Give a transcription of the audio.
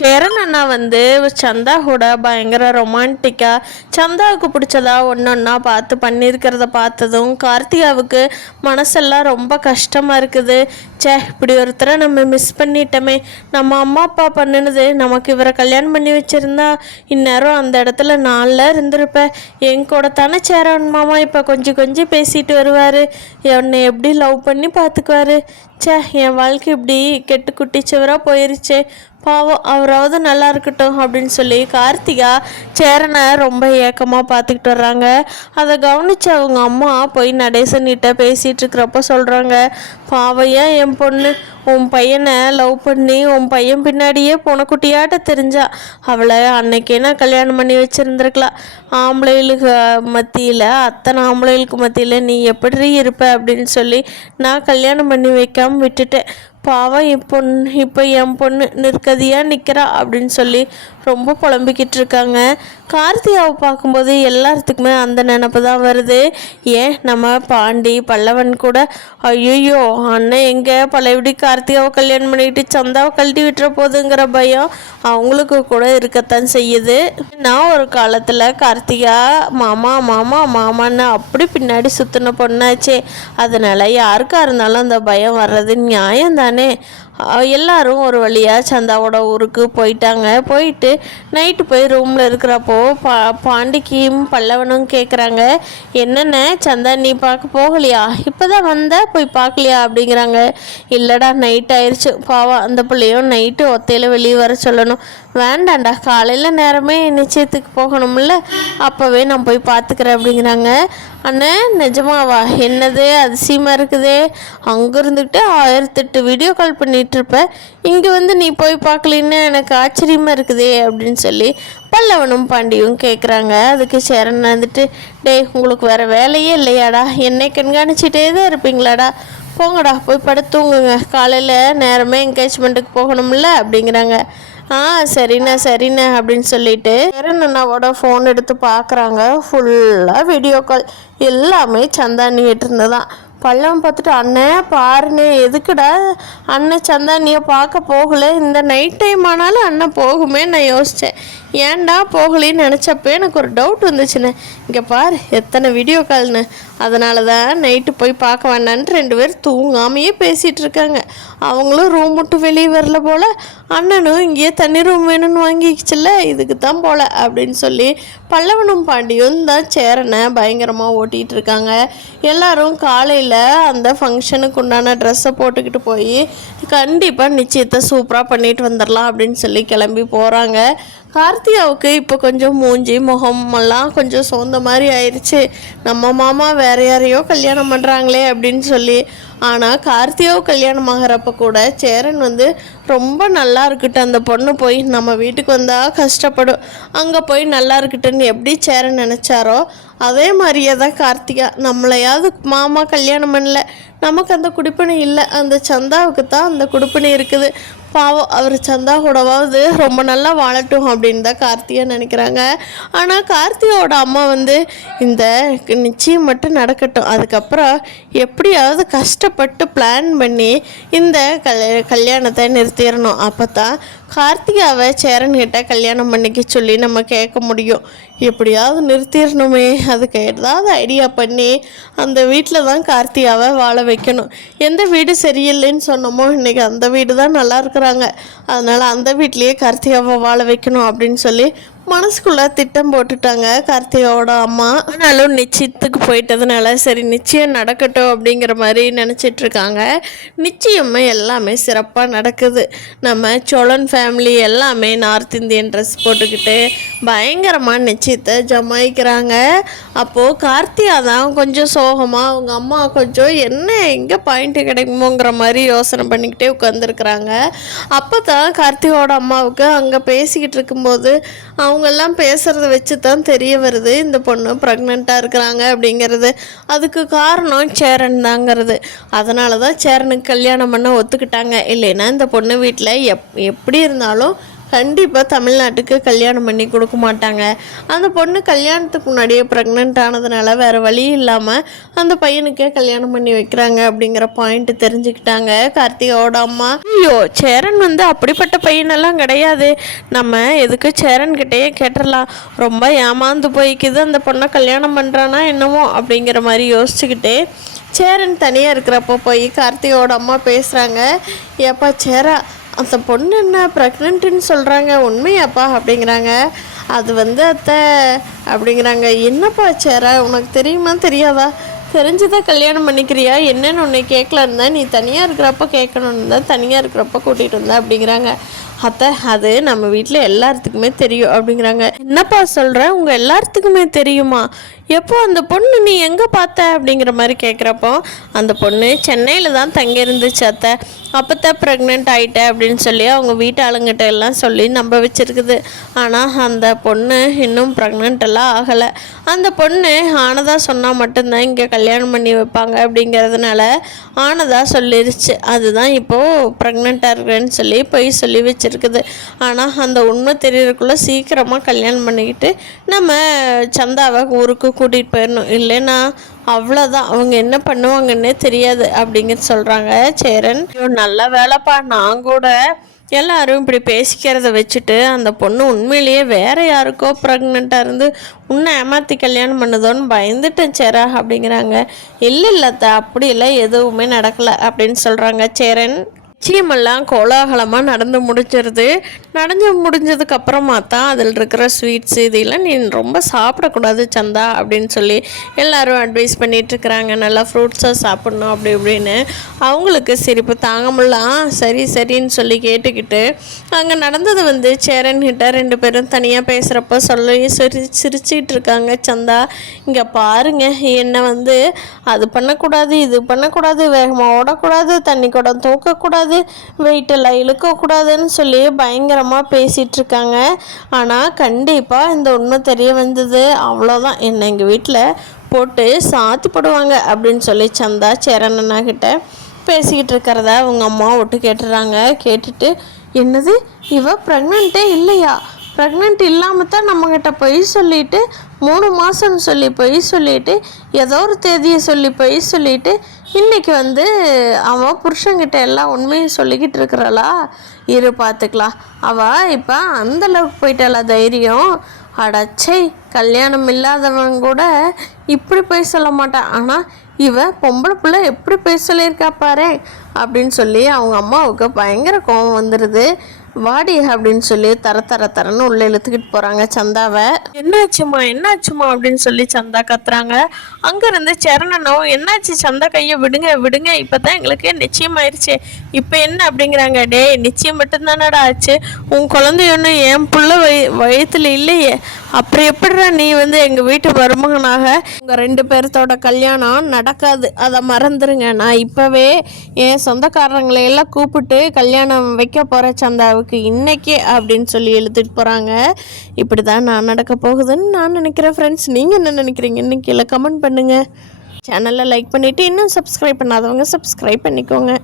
சேரன் அண்ணா வந்து சந்தா கூட பயங்கர ரொமான்டிக்காக சந்தாவுக்கு பிடிச்சதா ஒன்றா பார்த்து பண்ணியிருக்கிறத பார்த்ததும் கார்த்திகாவுக்கு மனசெல்லாம் ரொம்ப கஷ்டமாக இருக்குது. இப்படி ஒருத்தரை நம்ம மிஸ் பண்ணிட்டோமே, நம்ம அம்மா அப்பா பண்ணினது நமக்கு இவரை கல்யாணம் பண்ணி வச்சுருந்தா இந்நேரம் அந்த இடத்துல நாளில் இருந்திருப்பேன். என் கூட தானே சேரன் மாமா இப்போ கொஞ்சம் கொஞ்சம் பேசிட்டு வருவார், என்னை எப்படி லவ் பண்ணி பார்த்துக்குவாரு. என் வாழ்க்கை இப்படி கெட்டு குட்டிச்சவராக போயிருச்சே, பாவம் அவராவது நல்லா இருக்கட்டும் அப்படின்னு சொல்லி கார்த்திகா சேரனை ரொம்ப ஏக்கமாக பார்த்துக்கிட்டு வர்றாங்க. அதை கவனித்து அவங்க அம்மா போய் நடேசன்கிட்ட பேசிகிட்டு இருக்கிறப்ப சொல்கிறாங்க, பாவையா என் பொண்ணு உன் பையனை லவ் பண்ணி உன் பையன் பின்னாடியே பொனக்குட்டியாட்ட தெரிஞ்சா அவளை அன்னைக்கே நான் கல்யாணம் பண்ணி வச்சுருந்துருக்கலாம். ஆம்பளைகளுக்கு மத்தியில் அத்தனை ஆம்பளைகளுக்கு மத்தியில் நீ எப்படி இருப்ப அப்படின்னு சொல்லி நான் கல்யாணம் பண்ணி வைக்காமல் விட்டுட்டேன். பாவம் இப்போ என் பொண்ணு நிற்கதியாக நிற்கிறா அப்படின்னு சொல்லி ரொம்ப புலம்பிக்கிட்டு இருக்காங்க. கார்த்திகாவை பார்க்கும்போது எல்லாத்துக்குமே அந்த நினப்பு தான் வருது. ஏன் நம்ம பாண்டி பல்லவன் கூட ஐயோ அண்ணன் எங்கே பழையபடி கார்த்திகாவை கல்யாணம் பண்ணிக்கிட்டு சந்தாவை கழட்டி விட்டுற போதுங்கிற பயம் அவங்களுக்கு கூட இருக்கத்தான் செய்யுது. நான் ஒரு காலத்தில் கார்த்திகா மாமா மாமா மாமான்னு அப்படி பின்னாடி சுற்றின பொண்ணாச்சே, அதனால் யாருக்காக இருந்தாலும் அந்த பயம் வர்றது நியாயம் தானே. எல்லாரும் ஒரு வழியாக சந்தாவோட ஊருக்கு போயிட்டாங்க. போயிட்டு நைட்டு போய் ரூமில் இருக்கிறப்போ பாண்டிக்கும் பல்லவனும் கேட்குறாங்க, என்னென்ன சந்தா நீ பார்க்க போகலையா, இப்போ தான் வந்த போய் பார்க்கலையா அப்படிங்கிறாங்க. இல்லைடா நைட் ஆயிடுச்சு, பாவம் அந்த பிள்ளையும் நைட்டு ஒத்தையில் வெளியே வர சொல்லணும். வேண்டாண்டா காலையில் நேரமே நிச்சயத்துக்கு போகணும்ல, அப்போவே நான் போய் பார்த்துக்கிறேன் அப்படிங்கிறாங்க. அண்ணே நிஜமாவா, என்னது அதிசயமாக இருக்குதே, அங்கே இருந்துக்கிட்டு 1008 வீடியோ கால் பண்ணிகிட்ருப்பேன், இங்கே வந்து நீ போய் பார்க்கலின்னு எனக்கு ஆச்சரியமாக இருக்குதே அப்படின்னு சொல்லி பல்லவனும் பாண்டியும் கேட்குறாங்க. அதுக்கு சேரன் வந்துட்டு, டேய் உங்களுக்கு வேறு வேலையே இல்லையாடா, என்னை கண்காணிச்சிட்டே தான் இருப்பீங்களாடா, போங்கடா போய் படுத்துங்குங்க, காலையில் நேரமே என்கேஜ்மெண்ட்டுக்கு போகணும்ல அப்படிங்கிறாங்க. சரிண்ணே அப்படின்னு சொல்லிட்டு சேரன் அண்ணாவோட ஃபோன் எடுத்து பார்க்குறாங்க. ஃபுல்லாக வீடியோ கால் எல்லாமே சந்தானிகிட்டு இருந்ததான். பல்லவன் பார்த்துட்டு, அண்ணன் பாருண்ணே எதுக்குடா அண்ணன் சந்தானியை பார்க்க போகலை, இந்த நைட் டைம் ஆனாலும் அண்ணன் போகுமே நான் யோசித்தேன், ஏன்டா போகலின்னு நினச்சப்போ எனக்கு ஒரு டவுட் வந்துச்சுண்ணே, இங்கே பார் எத்தனை வீடியோ கால்னு, அதனால தான் நைட்டு போய் பார்க்க வேண்டான்ட்டு 2 பேர் தூங்காமையே பேசிகிட்டு இருக்காங்க. அவங்களும் ரூம் விட்டு வெளியே வரல போல், அண்ணனும் இங்கேயே தண்ணி ரூம் வேணும்னு வாங்கிக்கிச்சுல்ல, இதுக்கு தான் போல் அப்படின்னு சொல்லி பல்லவனும் பாண்டியும் தான் சேரனை பயங்கரமாக ஓட்டிகிட்டு இருக்காங்க. எல்லோரும் காலையில் அந்த ஃபங்க்ஷனுக்கு உண்டான ட்ரெஸ்ஸை போட்டுக்கிட்டு போய் கண்டிப்பாக நிச்சயத்தை சூப்பராக பண்ணிட்டு வந்துடலாம் அப்படின்னு சொல்லி கிளம்பி போகிறாங்க. கார்த்திகாவுக்கு இப்போ கொஞ்சம் மூஞ்சி முகமெல்லாம் கொஞ்சம் சோர்ந்த மாதிரி ஆயிடுச்சு. நம்ம மாமா வேறு யாரையோ கல்யாணம் பண்ணுறாங்களே அப்படின்னு சொல்லி. ஆனால் கார்த்திகாவு கல்யாணம் ஆகிறப்ப கூட சேரன் வந்து ரொம்ப நல்லா இருக்கட்டும், அந்த பொண்ணு போய் நம்ம வீட்டுக்கு வந்தால் கஷ்டப்படும், அங்கே போய் நல்லா இருக்கட்டுன்னு எப்படி சேரன் நினச்சாரோ அதே மாதிரியே தான் கார்த்திகா. நம்மளையாவது மாமா கல்யாணம் பண்ணல, நமக்கு அந்த குடிப்பணி இல்லை, அந்த சந்தாவுக்கு தான் அந்த குடிப்பணி இருக்குது, பாவம் அவர் சந்தா கூடவாவது ரொம்ப நல்லா வாழட்டும் அப்படின்னு தான் கார்த்திகா நினைக்கிறாங்க. ஆனால் கார்த்திகாவோட அம்மா வந்து இந்த நிச்சயம் மட்டும் நடக்கட்டும், அதுக்கப்புறம் எப்படியாவது கஷ்டப்பட்டு பிளான் பண்ணி இந்த கல்யாணத்தை நிறுத்திடணும், அப்போ தான் கார்த்திகாவை சேரன்கிட்ட கல்யாணம் பண்ணிக்க சொல்லி நம்ம கேட்க முடியும். எப்படியாவது நிறுத்திடணுமே, அதுக்கு ஏதாவது ஐடியா பண்ணி அந்த வீட்டில் தான் கார்த்திகாவை வாழ வைக்கணும். எந்த வீடு சரியில்லைன்னு சொன்னோமோ இன்றைக்கி அந்த வீடு தான் நல்லா இருக்கிறாங்க, அதனால் அந்த வீட்லேயே கார்த்திகாவை வாழ வைக்கணும் அப்படின்னு சொல்லி மனசுக்குள்ளே திட்டம் போட்டுட்டாங்க கார்த்திகாவோட அம்மா. ஆனாலும் நிச்சயத்துக்கு போயிட்டதுனால சரி நிச்சயம் நடக்கட்டும் அப்படிங்கிற மாதிரி நினச்சிட்ருக்காங்க. நிச்சயமே எல்லாமே சிறப்பாக நடக்குது. நம்ம சோழன் ஃபேமிலி எல்லாமே நார்த் இந்தியன் ட்ரெஸ் போட்டுக்கிட்டு பயங்கரமாக நிச்சயத்தை ஜமாயிக்கிறாங்க. அப்போது கார்த்திகா தான் கொஞ்சம் சோகமாக, அவங்க அம்மா கொஞ்சம் என்ன எங்கே பாயிண்ட்டு கிடைக்குமோங்கிற மாதிரி யோசனை பண்ணிக்கிட்டே உட்காந்துருக்குறாங்க. அப்போ தான் கார்த்திகாவோட அம்மாவுக்கு அங்கே பேசிக்கிட்டு இருக்கும்போது அவங்கெல்லாம் பேசுகிறத வச்சு தான் தெரிய வருது இந்த பொண்ணு ப்ரெக்னெண்ட்டாக இருக்கிறாங்க அப்படிங்கிறது. அதுக்கு காரணம் சேரன் தாங்கிறது. அதனால தான் சேரனுக்கு கல்யாணம் பண்ண ஒத்துக்கிட்டாங்க. இல்லைன்னா இந்த பொண்ணு வீட்டில் எப்படி இருந்தாலும் கண்டிப்பாக தமிழ்நாட்டுக்கு கல்யாணம் பண்ணி கொடுக்க மாட்டாங்க. அந்த பொண்ணு கல்யாணத்துக்கு முன்னாடியே ப்ரெக்னென்ட் ஆனதுனால வேறு வழி இல்லாமல் அந்த பையனுக்கே கல்யாணம் பண்ணி வைக்கிறாங்க அப்படிங்கிற பாயிண்ட் தெரிஞ்சுக்கிட்டாங்க கார்த்திகாவோட அம்மா. ஐயோ, சேரன் வந்து அப்படிப்பட்ட பையனெல்லாம் கிடையாது, நம்ம எதுக்கு சேரன்கிட்டயே கேட்டுடலாம், ரொம்ப ஏமாந்து போய்க்குது அந்த பொண்ணை கல்யாணம் பண்ணுறானா என்னமோ அப்படிங்கிற மாதிரி யோசிச்சுக்கிட்டே சேரன் தனியாக இருக்கிறப்போ போய் கார்த்திகாவோட அம்மா பேசுகிறாங்க. ஏப்பா சேரா, அந்த பொண்ணு என்ன ப்ரெக்னென்ட்டுன்னு சொல்கிறாங்க, உண்மையாப்பா அப்படிங்கிறாங்க. அது வந்து அத்தை அப்படிங்கிறாங்க. என்னப்பா சேரா, உனக்கு தெரியுமா தெரியாதா, தெரிஞ்சுதான் கல்யாணம் பண்ணிக்கிறியா, என்னன்னு உன்னை கேட்கலான்னு தான், நீ தனியாக இருக்கிறப்ப கேட்கணுன்னு தான் தனியாக இருக்கிறப்ப கூட்டிகிட்டு வந்தேன் அப்படிங்கிறாங்க. அத்தை, அது நம்ம வீட்டில் எல்லாத்துக்குமே தெரியும் அப்படிங்கிறாங்க. என்னப்பா சொல்கிற, உங்கள் எல்லாத்துக்குமே தெரியுமா, எப்போ அந்த பொண்ணு நீ எங்கே பார்த்த அப்படிங்கிற மாதிரி கேட்குறப்போ, அந்த பொண்ணு சென்னையில் தான் தங்கியிருந்துச்சு அத்தை, அப்போத்தான் ப்ரெக்னென்ட் ஆகிட்டேன் அப்படின்னு சொல்லி அவங்க வீட்டு ஆளுங்கிட்ட எல்லாம் சொல்லி நம்ப வச்சுருக்குது. ஆனால் அந்த பொண்ணு இன்னும் ப்ரெக்னென்ட் எல்லாம் ஆகலை. அந்த பொண்ணு ஆனதா சொன்னால் மட்டும்தான் இங்கே கல்யாணம் பண்ணி வைப்பாங்க அப்படிங்கிறதுனால ஆனதா சொல்லிருச்சு. அதுதான் இப்போது ப்ரெக்னெண்ட்டாக இருக்கிறேன்னு சொல்லி போய் சொல்லி வச்சுருக்குது. ஆனால் அந்த உண்மை தெரியறதுக்குள்ளே சீக்கிரமாக கல்யாணம் பண்ணிக்கிட்டு நம்ம சந்தாவை ஊருக்கு கூட்டிகிட்டு போயிடணும், இல்லைன்னா அவ்வளோதான், அவங்க என்ன பண்ணுவாங்கன்னே தெரியாது அப்படிங்கிற சொல்கிறாங்க சேரன். நல்ல வேலைப்பா, நான் கூட எல்லாரும் இப்படி பேசிக்கிறத வச்சுட்டு அந்த பொண்ணு உண்மையிலேயே வேறு யாருக்கோ ப்ரெக்னெண்ட்டாக இருந்து உன்னை ஏமாற்றி கல்யாணம் பண்ணுதோன்னு பயந்துட்டேன் சேரா அப்படிங்கிறாங்க. இல்லை அப்படி இல்லை, எதுவுமே நடக்கலை அப்படின்னு சொல்கிறாங்க சேரன். நிச்சயமெல்லாம் கோலாகலமாக நடந்து முடிஞ்சதுக்கப்புறமா தான் அதில் இருக்கிற ஸ்வீட்ஸ் இதெல்லாம் நீ ரொம்ப சாப்பிடக்கூடாது சந்தா அப்படின்னு சொல்லி எல்லோரும் அட்வைஸ் பண்ணிகிட்ருக்குறாங்க. நல்லா ஃப்ரூட்ஸாக சாப்பிட்ணும் அப்படி இப்படின்னு. அவங்களுக்கு சிரிப்பு தாங்க முடியலாம். சரின்னு சொல்லி கேட்டுக்கிட்டு அங்கே நடந்தது வந்து சேரன்கிட்ட 2 பேரும் தனியாக பேசுகிறப்ப சொல்லி சிரிச்சுக்கிட்டு இருக்காங்க. சந்தா, இங்கே பாருங்க, என்னை வந்து அது பண்ணக்கூடாது, இது பண்ணக்கூடாது, வேகமாக ஓடக்கூடாது, தண்ணி குடம் தூக்கக்கூடாது, வெயிட்டெல்லாம் இழுக்கக்கூடாதுன்னு சொல்லி பயங்கரமாக பேசிகிட்ருக்காங்க. ஆனால் கண்டிப்பாக இந்த உண்மை தெரிய வந்தது, அவ்வளோதான், என்னை எங்கள் வீட்டில் போட்டு சாத்தி போடுவாங்க அப்படின்னு சொல்லி சந்தா சேரண்ணனாகிட்ட பேசிக்கிட்டு இருக்கிறத அவங்க அம்மா ஒட்டு கேட்டுறாங்க. கேட்டுட்டு, என்னது, இவ ப்ரெக்னென்ட்டே இல்லையா, ப்ரெக்னென்ட் இல்லாமல் தான் நம்மக்கிட்ட பொய் சொல்லிவிட்டு 3 மாதம்னு சொல்லி பொய் சொல்லிவிட்டு ஏதோ ஒரு தேதியை சொல்லி பொய் சொல்லிவிட்டு இன்றைக்கி வந்து அவன் புருஷங்கிட்ட எல்லாம் உண்மையும் சொல்லிக்கிட்டு இருக்கிறாளா, இரு பார்த்துக்கலாம். அவள் இப்போ அந்தளவுக்கு போயிட்டாளா தைரியம். அடச்சை, கல்யாணம் இல்லாதவன் கூட இப்படி போய் சொல்ல மாட்டான், ஆனால் இவ பொம்பளை பிள்ளை எப்படி போய் சொல்லியிருக்கா பாரு அப்படின்னு சொல்லி அவங்க அம்மாவுக்கு பயங்கர கோபம் வந்துடுது. வாடி அப்படின்னு சொல்லி தரன்னு உள்ளே இழுத்துக்கிட்டு போகிறாங்க சந்தாவை. என்னாச்சுமா அப்படின்னு சொல்லி சந்தா கத்துறாங்க. அங்கேருந்து சரணனோ, என்னாச்சு சந்தா, கையை விடுங்க, இப்போ தான் எங்களுக்கு நிச்சயமாயிருச்சு, இப்போ என்ன அப்படிங்கிறாங்க. டே, நிச்சயம் மட்டும்தானடா ஆச்சு, உன் குழந்தை ஒன்று என் புள்ள வயிற்றுல இல்லையே, அப்புறம் எப்படிடா நீ வந்து எங்கள் வீட்டு மருமகனாக, உங்கள் 2 பேர்த்தோட கல்யாணம் நடக்காது, அதை மறந்துடுங்க. நான் இப்போவே என் சொந்தக்காரங்களையெல்லாம் கூப்பிட்டு கல்யாணம் வைக்க போகிற சந்தாவுக்கு இன்னைக்கே அப்படின்னு சொல்லி எழுதிட்டு போகிறாங்க. இப்படி தான் நான் நடக்க போகுதுன்னு நான் நினைக்கிறேன். ஃப்ரெண்ட்ஸ், நீங்கள் என்ன நினைக்கிறீங்கன்னு கீழே கமெண்ட் பண்ணுங்கள். சேனலை லைக் பண்ணிவிட்டு இன்னும் சப்ஸ்கிரைப் பண்ணாதவங்க சப்ஸ்கிரைப் பண்ணிக்கோங்க.